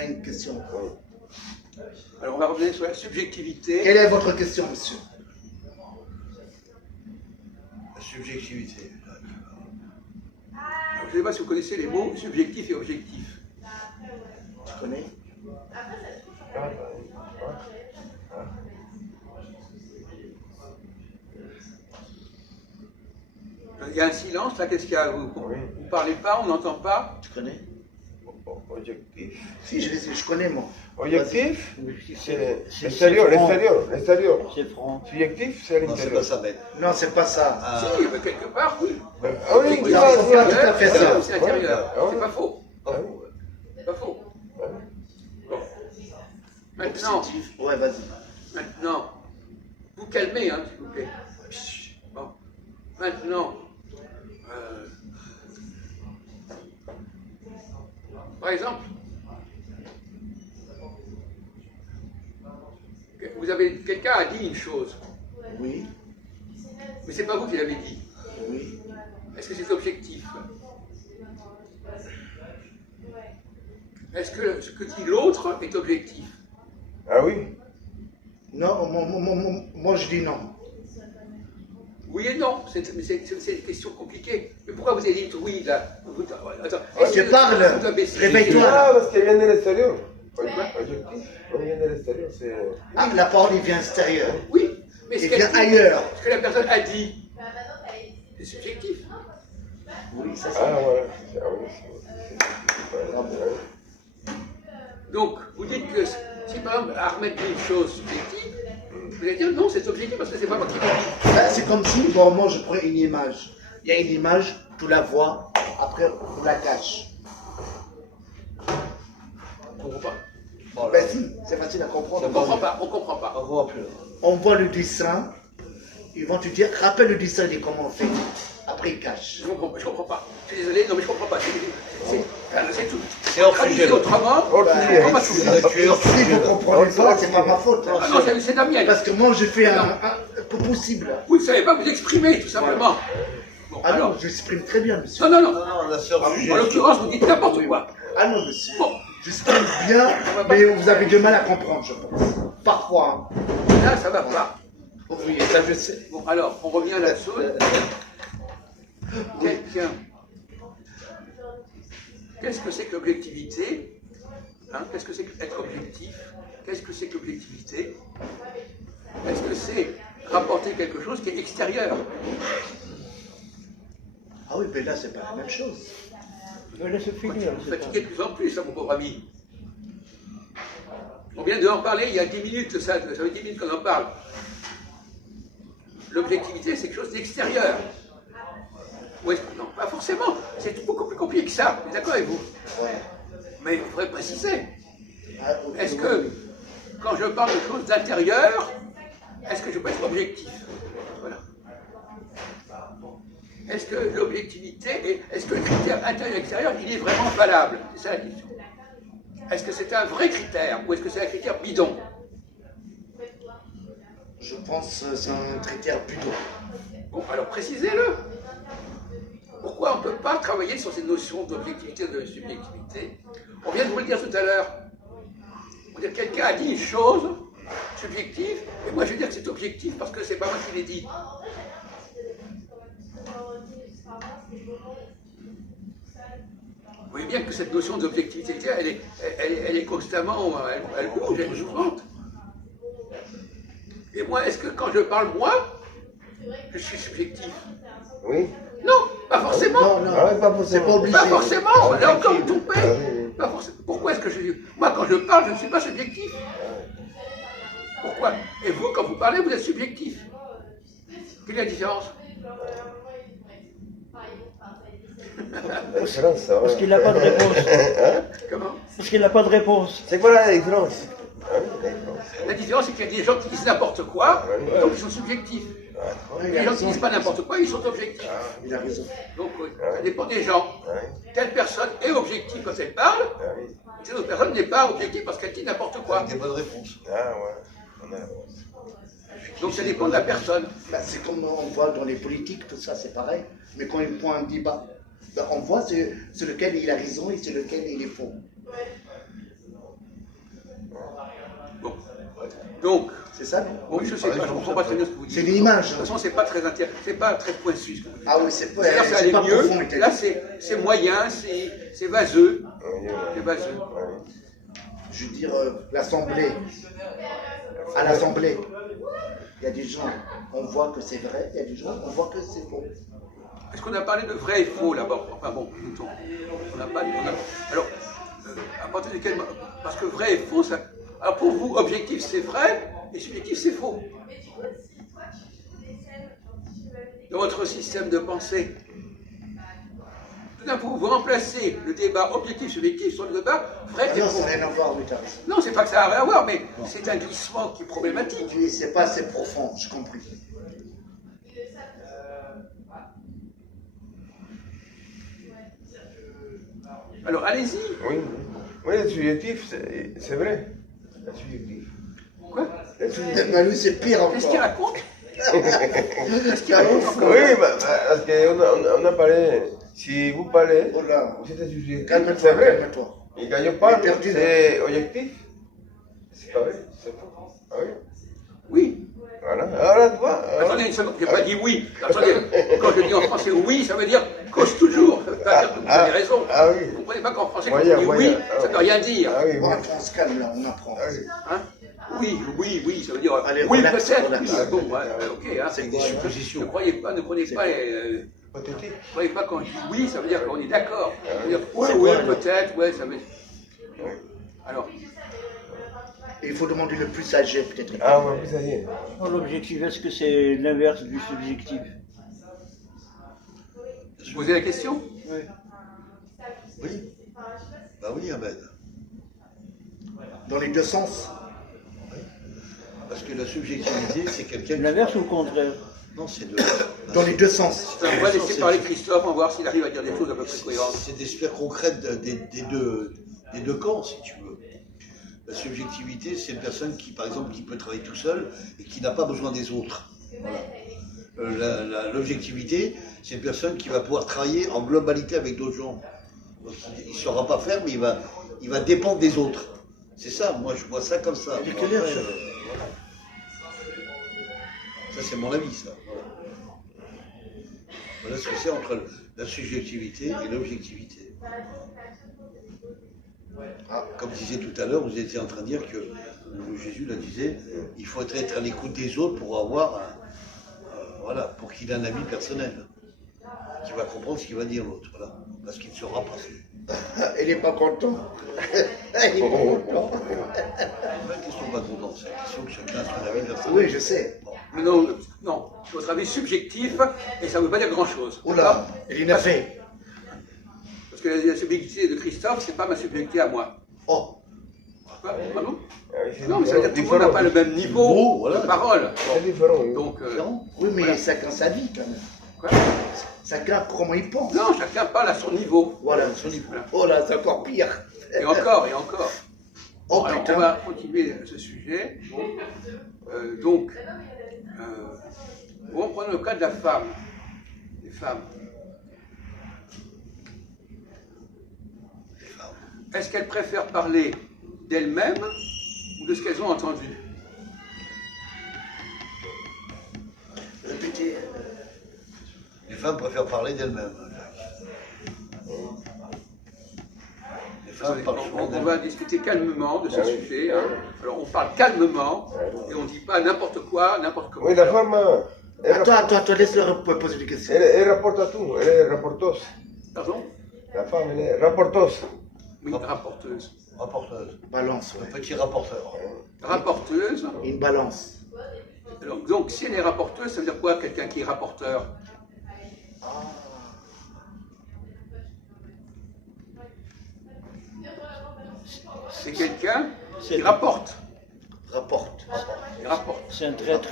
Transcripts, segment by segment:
a une question. Alors on va revenir sur la subjectivité. Quelle est votre question, monsieur? La subjectivité. Alors, je ne sais pas si vous connaissez les mots subjectif et objectif. Tu connais? Il y a un silence là, qu'est-ce qu'il y a? Vous ne parlez pas, on n'entend pas? Tu connais? Objectif. Si, je connais, moi. Objectif, c'est c'est l'extérieur. C'est franc. Subjectif, c'est Non, c'est pas l'intérieur. ça, bête. Non, c'est pas ça. Si, mais quelque part, oui. Ah oui, Oui, c'est pas tout à fait ça. C'est l'intérieur. Ouais. C'est pas faux. Ah oui. C'est pas faux. Bon. Maintenant, Ouais, vas-y. maintenant, vous calmez, hein, s'il vous plaît. Bon. Maintenant, par exemple, vous avez quelqu'un a dit une chose, Oui, mais c'est pas vous qui l'avez dit. oui. Est-ce que c'est objectif? Est-ce que ce que dit l'autre est objectif? Ah oui. Non, moi je dis non. Oui et non, c'est une question compliquée. Mais pourquoi vous avez dit oui là? Attends, Je parle, réveille-toi. Ah, parce qu'elle vient de l'extérieur. Objectif, elle vient de l'extérieur, c'est... Ah, la parole, il vient extérieur. Oui, mais Il vient ailleurs. ce que la personne a dit, c'est subjectif. Oui, ça c'est. Ah, voilà. Ah oui, Donc, vous dites que si par exemple Ahmed dit une chose subjective, vous allez dire non, c'est objectif parce que c'est pas moi qui l'ai dit. Ben, c'est comme si, bon, moi je prends une image. Il y a une image, tu la vois, après on la cache. On comprend pas. Bon, Ben si, c'est facile à comprendre. On comprend pas, on comprend pas. on voit plus. On voit le dessin, ils vont te dire, rappelle le dessin et comment on fait. Après ils cachent. Je comprends pas. Je suis désolé, non mais je comprends pas. C'est tout. C'est hors Traduisez sujet, là. autrement, Hors je sujet. comprends pas tout. Tu es hors Si sujet, vous là. comprenez pas, c'est pas ma faute. Ah non, c'est la mienne. Parce que moi je fais un possible. Vous ne savez pas vous exprimer, tout simplement. Bon, Ah non, alors. j'exprime très bien, monsieur. Non, non, Non, non. non, on a ce hors sujet. En l'occurrence, vous dites n'importe quoi. Ah non, monsieur. Bon, J'exprime bien, mais vous avez du mal à comprendre, je pense. Parfois. là, ça va pas. Hein. Oui, ça je sais. Bon, alors, on revient là-dessus. Quelqu'un. Qu'est-ce que c'est que l'objectivité? Hein? Qu'est-ce que c'est qu'être objectif? Qu'est-ce que c'est que l'objectivité? Est-ce que c'est rapporter quelque chose qui est extérieur? Ah oui, mais là c'est pas la même chose. Laisse finir. Vous fatiguez de plus en plus, hein, mon pauvre ami. On vient de en parler il y a 10 minutes, ça fait 10 minutes qu'on en parle. L'objectivité, c'est quelque chose d'extérieur. Oui, non, pas forcément. C'est beaucoup plus compliqué que ça. Je suis d'accord avec vous. Ouais. Mais il faudrait préciser. Ah, ok, Est-ce oui, que, oui. quand je parle de choses d'intérieur, est-ce que je peux être objectif? Voilà. Est-ce que l'objectivité, est-ce que le critère intérieur-extérieur, il est vraiment valable? C'est ça la question. Est-ce que c'est un vrai critère ou est-ce que c'est un critère bidon? Je pense que c'est un critère plutôt. Bon, alors précisez-le. Pourquoi on ne peut pas travailler sur ces notions d'objectivité et de subjectivité? On vient de vous le dire tout à l'heure. On dire quelqu'un a dit une chose subjective, et moi je vais dire que c'est objectif parce que c'est pas moi qui l'ai dit. Vous voyez bien que cette notion d'objectivité, elle est constamment, elle bouge, elle est mouvante. Et moi, est-ce que quand je parle moi, je suis subjectif? Oui. Non, pas forcément. Non, non, Ah ouais, pas c'est forcément. pas obligé. Pas forcément, là encore vous trompez. Ah oui. Pas forcément. Pourquoi est-ce que je... Moi, quand je parle, je ne suis pas subjectif. Pourquoi? Et vous, quand vous parlez, vous êtes subjectif. Quelle est la différence? La différence, ça va. Parce qu'il n'a pas de réponse. Comment? Parce qu'il n'a pas de réponse. C'est quoi la différence? Ah oui, la différence. La différence, c'est qu'il y a des gens qui disent n'importe quoi, Ouais. donc ils sont subjectifs. Ouais, il Les a gens qui raison. disent pas n'importe quoi, ils sont objectifs. Il a raison. Donc, oui, ça dépend des gens. Ouais. Telle personne est objective quand elle parle, Ah oui. telle autre personne n'est pas objective parce qu'elle dit n'importe quoi. Avec des bonnes réponses. Ah ouais. On a... Donc ça dépend de la personne. Bah, c'est comme on voit dans les politiques, tout ça, c'est pareil. Mais quand il prend un débat, bah, on voit c'est lequel il a raison et c'est lequel il est faux. Bon. Donc, C'est ça, non? bon, je sais pas, je comprends pas très bien ce que vous dites. C'est une image. De toute façon, c'est pas très c'est pas très pointu ce que vous dites. Ah oui, c'est pas, C'est-à-dire, ça c'est allait pas mieux. profond. Là, c'est moyen, c'est vaseux. C'est vaseux. Je veux dire, l'Assemblée. À l'Assemblée, il y a des gens, on voit que c'est vrai, il y a des gens, on voit que c'est faux. Est-ce qu'on a parlé de vrai et faux là-bas? Enfin bon, on n'a pas. Alors, à partir de quel moment? Parce que vrai et faux, ça. Alors pour vous, objectif c'est vrai et subjectif c'est faux. Dans votre système de pensée, tout d'un coup, vous remplacez le débat objectif-subjectif sur le débat vrai Ah et non, faux. ça n'a rien à voir, Lucas. Non, c'est pas que ça n'a rien à voir, mais c'est un glissement qui est problématique. Puis c'est pas assez profond, j'ai compris. Alors allez-y. Oui, oui, le subjectif, c'est vrai. Le subjectif. Quoi? Le subjectif. Ben lui, c'est pire Qu'est-ce qu'il encore. raconte? Qu'est-ce qu'il raconte encore? Oui, parce qu'on a parlé, si vous parlez, Oh là, vous êtes subjectif, calme-toi, c'est vrai. calme-toi. Et quand je parle, Il est perdu, c'est objectif. C'est pas vrai, c'est faux. Ah oui. Oui. Voilà. Alors, tu vois. Attendez une seconde, je n'ai pas dit oui. Attendez, quand je dis en français oui, ça veut dire cause toujours. Ça veut pas dire que vous avez raison. Ah oui. Vous ne comprenez pas qu'en français, quand Moyen, on dit moyen. oui, ça ne veut rien dire. Ah oui, oui. Bon, on se calme là, on apprend. Ah oui. Hein? Oui, ça veut dire Allez, oui, relax, peut-être. relax. Oui, bon, ouais, ok. Hein, C'est des suppositions. Ne prenez pas, Pathétique. croyez pas quand je dis oui, ça veut dire qu'on est d'accord. Ça veut dire C'est oui, quoi, alors? peut-être, ouais, ça veut dire. Alors, Et il faut demander le plus âgé, peut-être. Ah, on va plus ça y est. L'objectif, est-ce que c'est l'inverse du subjectif? je posais la question. Oui. Oui. Bah oui, Ahmed. Dans les deux sens. Parce que la subjectivité, c'est quelqu'un qui... L'inverse ou le contraire? Non, c'est de... Dans les deux sens. On va laisser parler Christophe, on va voir s'il arrive à dire des choses à peu près cohérentes. C'est des sphères concrètes des deux camps, si tu veux. La subjectivité, c'est une personne qui, par exemple, qui peut travailler tout seul et qui n'a pas besoin des autres. Voilà. L'objectivité, c'est une personne qui va pouvoir travailler en globalité avec d'autres gens. Donc, il ne saura pas faire, mais il va dépendre des autres. C'est ça, moi je vois ça comme ça. Il est quelle heure, ça? Ça, c'est mon avis, ça. Voilà ce que c'est entre la subjectivité et l'objectivité. Ah, comme disait tout à l'heure, vous étiez en train de dire que Jésus la disait, il faut être à l'écoute des autres pour avoir, voilà, pour qu'il ait un avis personnel, qui va comprendre ce qu'il va dire l'autre, voilà, parce qu'il ne saura pas. Il n'est pas content. Il n'est pas content. C'est pas une question de pas content, c'est une question que chacun a son avis personnel. Oui, je sais. Mais non, votre avis subjectif, et ça ne veut pas dire grand-chose. Oh là, il est fait. Parce que la subjectivité de Christophe, c'est pas ma subjectivité à moi. Oh, Quoi? Ah non? Ah oui, c'est Non, mais ça veut dire que tout le monde n'a pas le même niveau Bon, voilà. de parole. C'est différent. Oui. Donc, oui, mais voilà. chacun sa vie quand même. quoi? Chacun comment il pense. Non, chacun parle à son niveau. Voilà, son niveau. Oh là, c'est encore pire. Et encore, et encore. Oh Alors, on putain. va continuer ce sujet. Donc, on prend le cas de la femme. Les femmes. Est-ce qu'elles préfèrent parler d'elles-mêmes ou de ce qu'elles ont entendu? Répétez. Les femmes préfèrent parler d'elles-mêmes. Les femmes parlent souvent On d'elles-mêmes. va discuter calmement de ce sujet. Hein. Alors, on parle calmement et on ne dit pas n'importe quoi, n'importe comment. Oui, la femme, Attends, laisse-le poser des questions. elle rapporte à tout. Elle est rapporteuse. Pardon? La femme, elle est rapporteuse. Oui, rapporteuse. Rapporteuse. Balance, Un ouais. petit rapporteur. Rapporteuse. Une balance. Alors, donc, si elle est rapporteuse, ça veut dire quoi, quelqu'un qui est rapporteur? C'est quelqu'un qui rapporte. Rapporte. Il rapporte. C'est un traître.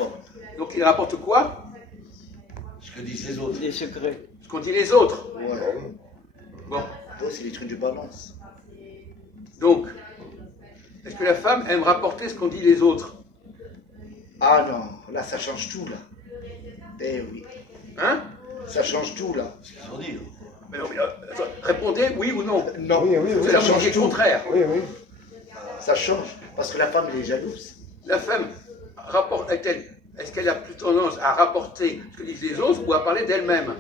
Donc, il rapporte quoi? Ce que disent les autres. Des secrets. Ce qu'ont dit les autres. Ouais. Bon. Ouais, c'est les trucs de balance. Donc, est-ce que la femme aime rapporter ce qu'ont dit les autres? Ah non, là, ça change tout, là. Eh oui. Hein? Ça change tout, là. Ce qu'ils ont dit. Mais non, mais, répondez oui ou non. Non, Oui, oui, oui. C'est ça la moitié change tout. contraire. Oui, oui. Ça change. Parce que la femme, elle est jalouse. La femme rapporte, est-ce qu'elle a plus tendance à rapporter ce que disent les autres ou à parler d'elle-même?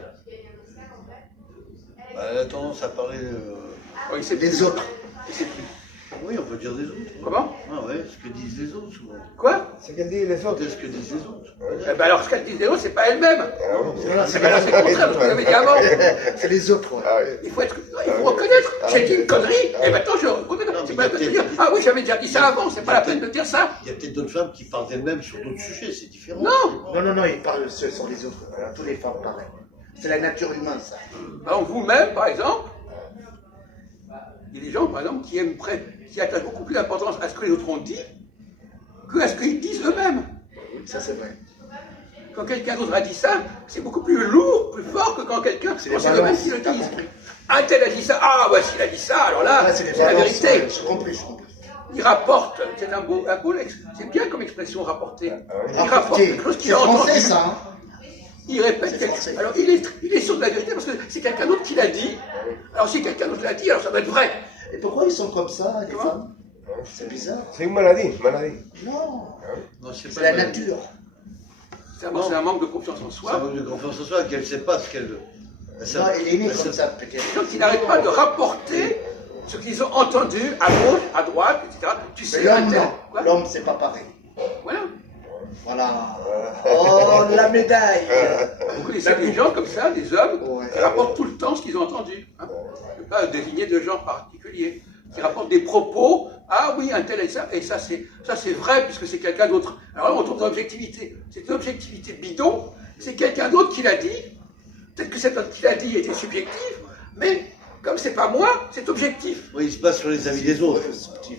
Bah, elle a tendance à parler. Oui, c'est Les autres. Il sait plus. Oui, on peut dire des autres. Comment? Ah ouais, ce que disent les autres souvent. Quoi? C'est qu'elle dit les autres. C'est ce que disent les autres. Eh ben alors, ce qu'elle dit les autres, c'est pas elle-même. Ah oui. Voilà, Eh ben alors, c'est le contraire de ce que vous avez dit avant. C'est les autres, ouais. Ah oui. Il faut reconnaître. J'ai dit une connerie, et maintenant je reconnais. Non, C'est mais pas la peine de il y a dire, ah oui, j'avais déjà dit ça avant, c'est pas la peine de dire ça. Il y a peut-être d'autres femmes qui parlent d'elles-mêmes sur d'autres sujets, c'est différent. Non. Non, ils parlent, ce sont les autres. Voilà, tous les femmes pareil. C'est la nature humaine, ça. Alors vous-même, par exemple, il y a des gens, par exemple, qui attachent beaucoup plus d'importance à ce que les autres ont dit que à ce qu'ils disent eux-mêmes. Oui, ça, c'est vrai. Quand quelqu'un d'autre a dit ça, c'est beaucoup plus lourd, plus fort que quand quelqu'un, C'est quand les c'est eux-mêmes balances, qui le t'as disent. compris. Un tel a dit ça, ah bah s'il a dit ça, alors là, Ah, c'est les c'est la balances, vérité. ouais, je comprends. Il rapporte, c'est un beau c'est bien comme expression rapporter. Il rapporte Rapporter. quelque chose C'est qu'il a entendu. français, ça, hein. Il répète C'est quelque français. chose. Alors il est sûr de la vérité parce que c'est quelqu'un d'autre qui l'a dit. Alors si quelqu'un d'autre l'a dit, alors ça doit être vrai. Et pourquoi ils sont comme ça, les Comment femmes? C'est bizarre. C'est une maladie, maladie. Non, Non, c'est pas la mal. nature. C'est un manque de confiance en Ça soi. manque de confiance en soi, qu'elle ne sait pas ce qu'elle veut. Non, elle est née comme ça, peut-être. Donc ils n'arrêtent pas de rapporter ce qu'ils ont entendu à gauche, à droite, etc. Tu Mais sais, l'homme, un tel. non. Quoi L'homme, c'est pas pareil. Voilà. Voilà. Oh, la médaille. Vous connaissez des gens comme ça, des hommes, Ouais. qui rapportent tout le temps ce qu'ils ont entendu. Hein. Je ne veux pas désigner de gens particuliers. Qui rapportent des propos, ah oui, un tel et ça c'est vrai, puisque c'est quelqu'un d'autre. Alors là, on tombe dans l'objectivité. C'est une objectivité bidon, c'est quelqu'un d'autre qui l'a dit. Peut-être que cet autre qui l'a dit était subjectif, mais comme c'est pas moi, c'est objectif. Oui, il se passe sur les avis des autres. Ouais, subtil.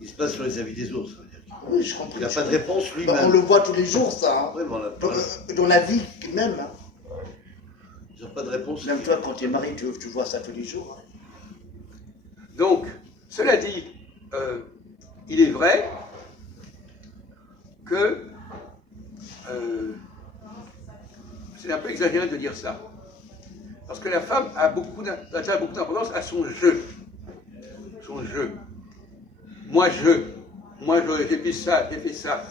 Il se passe sur les avis des autres. Ça veut dire qu'il Oui, je comprends. n'a pas de réponse Bah, lui-même. on le voit tous les jours, ça. Hein. Oui, mais on a pas- Dans la vie même. Hein. ils n'ont pas de réponse. Même toi, quand tu es marié, tu vois ça tous les jours. Hein. Donc, cela dit, il est vrai que c'est un peu exagéré de dire ça. Parce que la femme a beaucoup d'importance à son jeu. Son jeu. Moi, j'ai fait ça, j'ai fait ça.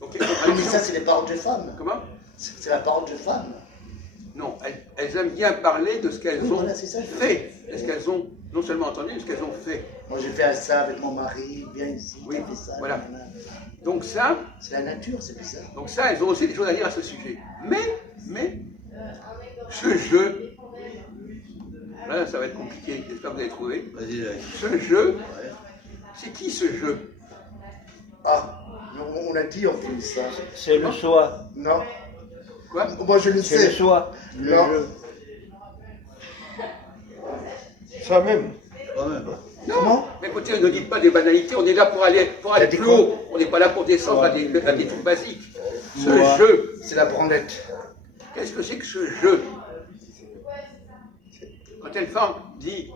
Donc, il y a une Oui, mais contradiction. ça, c'est les paroles de femmes. Comment? C'est la parole de femme. Non, elles aiment bien parler de ce qu'elles Oui, ont voilà, c'est ça. fait, de ce qu'elles ont non seulement entendu, mais ce qu'elles ont fait. Moi, j'ai fait ça avec mon mari, viens ici, Oui, t'as fait ça. voilà. nanana. Donc ça, C'est la nature, c'est bizarre. elles ont aussi des choses à dire à ce sujet. Mais, ce jeu, là, ça va être compliqué, j'espère que vous allez trouver. Vas-y, là. Ce jeu, Ouais. c'est qui ce jeu? Ah, on a dit en plus ça. C'est le soi. Non. Quoi? Moi, je le C'est sais. le soi. Le Non. jeu. Ça même. Quand même. Comment? Mais écoutez, ne dites pas des banalités, on est là pour aller dit plus quoi haut, on n'est pas là pour descendre à des trucs basiques. Ce Moi. jeu, C'est la branlette. qu'est-ce que c'est que ce jeu? Quand une femme dit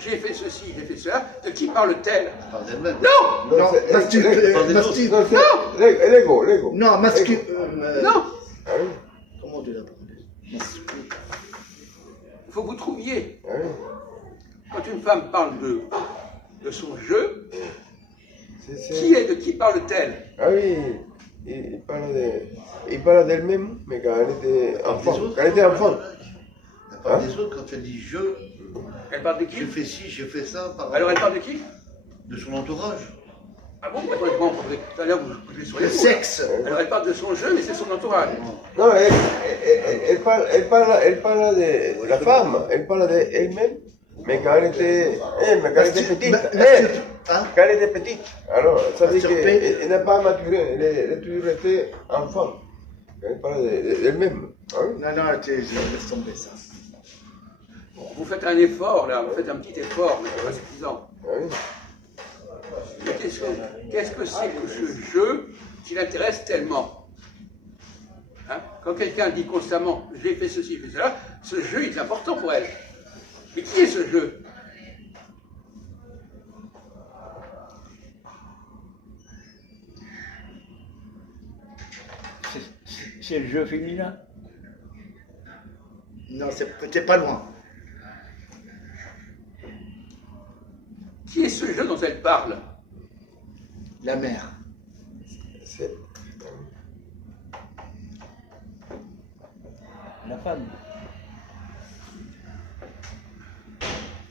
j'ai fait ceci, j'ai fait cela, de qui parle-t-elle? Elle parle d'elle-même. Non! Non, c'est- masculin. c'est- Masculin. Non, c'est l'ego, l'ego. Non, masculin. Non! Ah oui, Comment on dit la branlette? Masculin. Il faut que vous trouviez. ah oui. Quand une femme parle de son jeu, C'est- de qui parle-t-elle? Ah oui, il parle d'elle-même, mais quand elle était enfant. Quand elle était enfant. Elle parle Hein? des autres quand elle dit je, Elle parle de qui? j'ai fait ci, j'ai fait ça, par Alors elle parle de qui? de son entourage. Ah bon? Tout à l'heure vous jouez sur les Le mots, sexe. là. Alors elle parle de son jeu, mais c'est son entourage. Non, elle parle de la femme, elle parle d'elle-même, mais quand elle était petite. Hein? Quand elle était petite. Alors, ça veut dire Masturbée. qu'elle n'a pas maturé, elle a toujours été enfant. Elle parle d'elle-même. Hein? Non, je laisse tomber ça. Bon, vous faites un effort là, vous faites un petit effort, mais c'est pas suffisant. Ah oui. Mais qu'est-ce que c'est que ce jeu qui l'intéresse tellement? Hein? Quand quelqu'un dit constamment j'ai fait ceci, j'ai fait cela, ce jeu est important pour elle. Mais qui est ce jeu? C'est le jeu féminin. Non, c'est peut-être pas loin. Qui est ce jeu dont elle parle? La mère. C'est- La femme.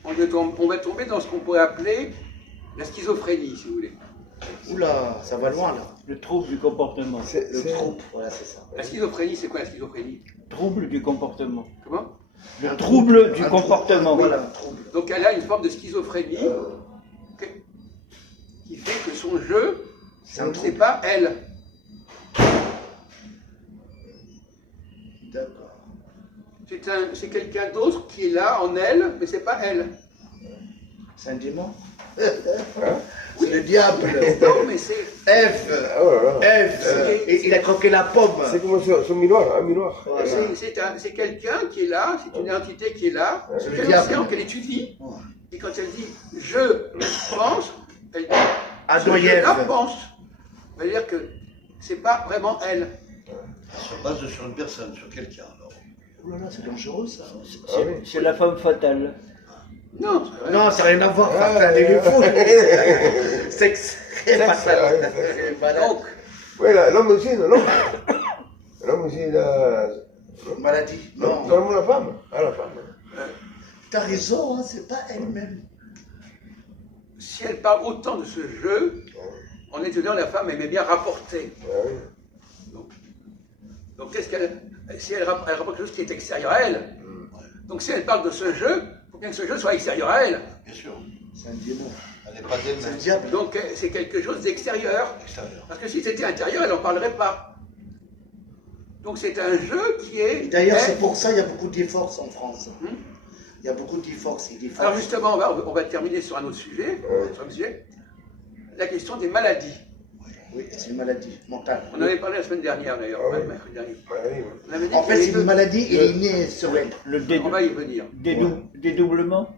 On va tomber dans ce qu'on pourrait appeler la schizophrénie, si vous voulez. Oula, ça va loin là. Le trouble du comportement. Le trouble, voilà, c'est ça. La schizophrénie, c'est quoi la schizophrénie? Trouble du comportement. Comment? Le trouble du Un comportement. trouble, voilà, un trouble. Donc elle a une forme de schizophrénie qui fait que son jeu, C'est un c'est trouble. pas elle. D'accord. C'est quelqu'un d'autre qui est là en elle, mais c'est pas elle. C'est un démon. C'est le diable. Non, mais c'est. F. Oh là là. F. Et il a croqué la pomme. C'est comme son miroir, un miroir. Voilà. C'est quelqu'un qui est là, c'est une entité qui est là, C'est le qu'elle diable. observe, qu'elle étudie. Ouais. Et quand elle dit je pense, elle dit Adoyev. je pense. Ça veut dire que c'est pas vraiment elle. Se base sur une personne, sur quelqu'un. Alors. Oh là là, c'est dangereux ça. Ah oui. C'est la femme fatale. Non, c'est vrai. Non, ça n'a rien à voir. Fatal, il est fou. Sexe. Fatal. Malade. Donc, Oui, l'homme aussi, non. L'homme aussi, il a. Maladie. Non, Non. seulement la femme. Ah, la femme. T'as raison, hein, c'est pas elle-même. si elle parle autant de ce jeu, en étudiant la femme aimait bien rapporter. Ah oui. Donc qu'est-ce qu'elle. Si elle rapporte quelque chose qui est extérieur à elle. Donc si elle parle de ce jeu, il faut bien que ce jeu soit extérieur à elle. Bien sûr. C'est un démon. Elle n'est pas C'est d'elle-même. le diable. Donc c'est quelque chose d'extérieur. Extérieur. Parce que si c'était intérieur, elle n'en parlerait pas. Donc c'est un jeu qui est. Et d'ailleurs, c'est pour ça qu'il y a beaucoup de divorces en France. Hmm. Il y a beaucoup de divorces. Alors justement, on va terminer sur un autre sujet, sur un sujet, la question des maladies. Oui, c'est une maladie mentale. On en avait parlé la semaine dernière d'ailleurs, Ah oui. le mercredi dernier. Maladie, oui. On avait dit En qu'il y fait, avait c'est deux- une maladie, il est né sur elle. Le On va y venir. dédoublement.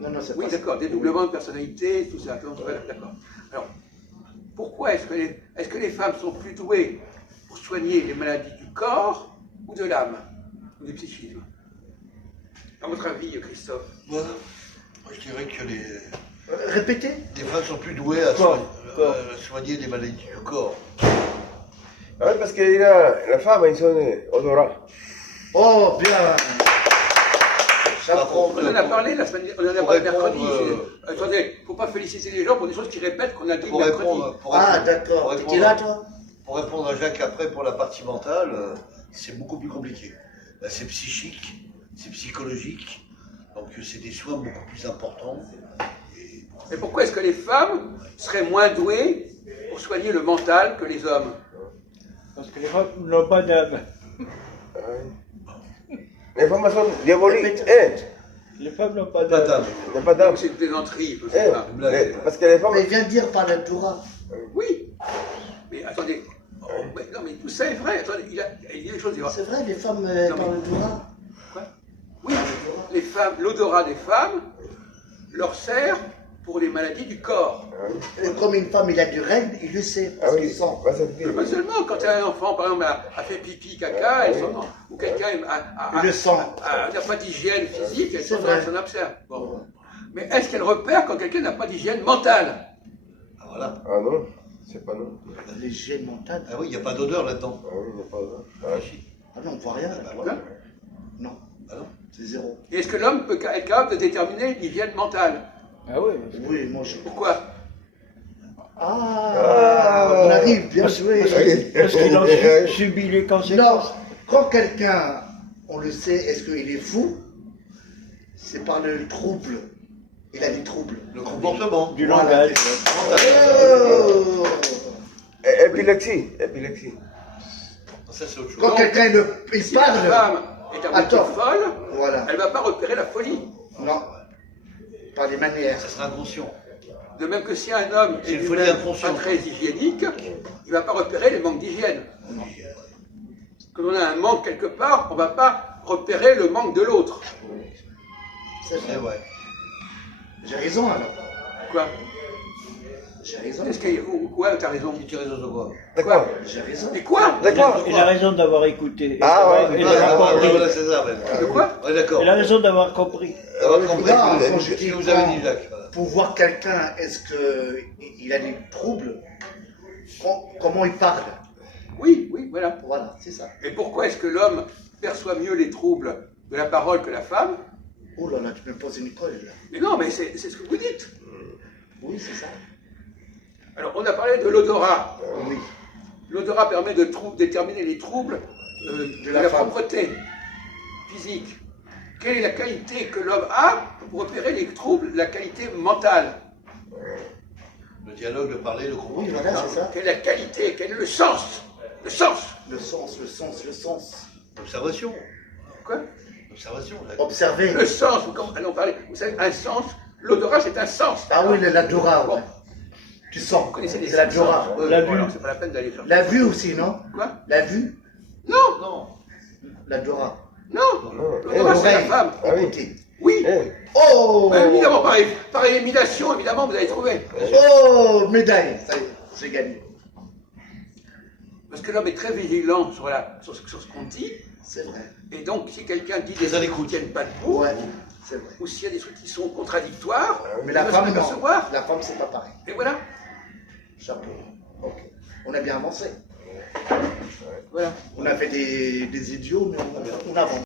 Non, non, c'est Oui, pas d'accord, dédoublement de personnalité, tout ça. Donc, voilà, d'accord. Alors, pourquoi est-ce que les femmes sont plus douées pour soigner les maladies du corps ou de l'âme, ou du psychisme? À votre avis, Christophe? Moi, je dirais que Répétez. les femmes sont plus douées à Corps. soigner les maladies du corps. Ah oui, parce que la femme, ils sont odorat. Oh, bien. Chapeau. On en a parlé la semaine, on en a Pour parlé répondre, mercredi. Attendez, il ne faut pas féliciter les gens pour des choses qu'ils répètent qu'on a dit Pour mercredi. répondre, Ah, d'accord. pour T'étais répondre- là, toi? Pour répondre à Jacques après pour la partie mentale, c'est beaucoup plus compliqué. Là, c'est psychique, c'est psychologique, donc c'est des soins beaucoup plus importants. Et Mais pourquoi est-ce que les femmes seraient moins douées pour soigner le mental que les hommes? Parce que les femmes n'ont pas d'âme. Ah oui. Les femmes sont diaboliques. Les femmes n'ont pas pas d'âme. d'âme. Il n'y a pas d'âme. Donc c'est une plaisanterie, je sais pas. Parce que les femmes. Mais il vient de dire par la Torah. Oui. Mais attendez. Oh, mais non, mais tout ça est vrai. Attendez, il dit des choses. C'est vrai, les femmes Non, parlent mais- de Torah. Quoi? Oui. Les femmes, l'odorat des femmes leur sert pour les maladies du corps. Et comme une femme, il a du règle, il le sait, Ah parce oui, qu'il sent. va se dire. Pas seulement quand un enfant, par exemple, a fait pipi, caca, elle s'en- ou quelqu'un Il le sent. n'a pas d'hygiène physique, elle C'est vrai. s'en observe. Bon. Mais est-ce qu'elle repère quand quelqu'un n'a pas d'hygiène mentale? Ah, voilà. Ah non, c'est pas non. L'hygiène mentale. Ah oui, il n'y a pas d'odeur là-dedans. Ah oui, il n'y a pas d'âme. Ah, si. Ah non, on voit rien. Ah, là. bah, voilà. Non, Ah non. c'est zéro. Et est-ce que l'homme peut être capable de déterminer l'hygiène mentale? Ah oui. Oui, moi je. Pourquoi? Ah, on arrive, bien joué. Parce qu'il en subit les Non, conséquences. quand quelqu'un, on le sait, est-ce qu'il est fou? C'est par le trouble. Il a des troubles. Le comportement. Du Voilà. langage. Oh. Épilepsie. Épilepsie. Ça, c'est autre chose. Quand quelqu'un il Si la parle, femme est à moitié Attends. folle, voilà. elle ne va pas repérer la folie. Non, par des manières. Ça sera inconscient. De même que si un homme C'est est une folie lui-même inconsciente. pas très hygiénique, il ne va pas repérer les manques d'hygiène. Quand on a un manque quelque part, on ne va pas repérer le manque de l'autre. C'est C'est vrai. vrai. J'ai raison alors. Quoi? J'ai raison. Est-ce que, ou quoi, t'as raison? Tu raison de quoi? D'accord. J'ai raison. Et quoi? D'accord. Il a raison d'avoir écouté. Ah ouais. Et d'avoir compris. Voilà, c'est ça, même. De quoi? Ouais, d'accord. Il a raison d'avoir compris. Avoir compris Non, ce que quand vous- je ce dis que vous avez quand- dit, Jacques. Voilà. pour voir quelqu'un, est-ce qu'il a des troubles, comment il parle. Oui, oui, voilà. Voilà, c'est ça. Et pourquoi est-ce que l'homme perçoit mieux les troubles de la parole que la femme? Oh là là, tu me poses une colle là. Mais non, mais c'est ce que vous dites. Oui, c'est ça. Alors, on a parlé de l'odorat. Oui. L'odorat permet de déterminer les troubles de la femme. propreté physique. Quelle est la qualité que l'homme a pour repérer les troubles de la qualité mentale? Le dialogue, le parler, le Oui, comprendre. voilà, c'est ça. Quelle est la qualité? Quel est le sens? Le sens. Le sens, le sens, le sens. L'observation. Quoi? L'observation. Observer. Le sens, allons parler. Vous savez, un sens, l'odorat c'est un sens. Ah oui, l'odorat. Bon. Ouais. Tu sens. Vous connaissez les C'est l'odorat. sens. La Voilà, vue. c'est pas la peine d'aller faire. La vue aussi, non? Quoi? La vue. Non, Non. L'odorat. non. Non. L'odorat c'est la L'oreille. femme. Ah oui. Écoutez. Oui. Eh, Oh! Bah, évidemment, par élimination, évidemment, vous avez trouvé. Oh! Médaille. Ça y est, j'ai gagné. Parce que l'homme est très vigilant sur ce qu'on dit. C'est vrai. Et donc, si quelqu'un dit Très des à trucs qui ne l'écoute. tiennent pas debout, Ouais, c'est vrai. ou s'il y a des trucs qui sont contradictoires, Mais il la va femme, se non. percevoir. La femme, c'est pas pareil. Et voilà. Chapeau. Ok. On a bien avancé. Voilà. On a fait des idiots, mais on avance.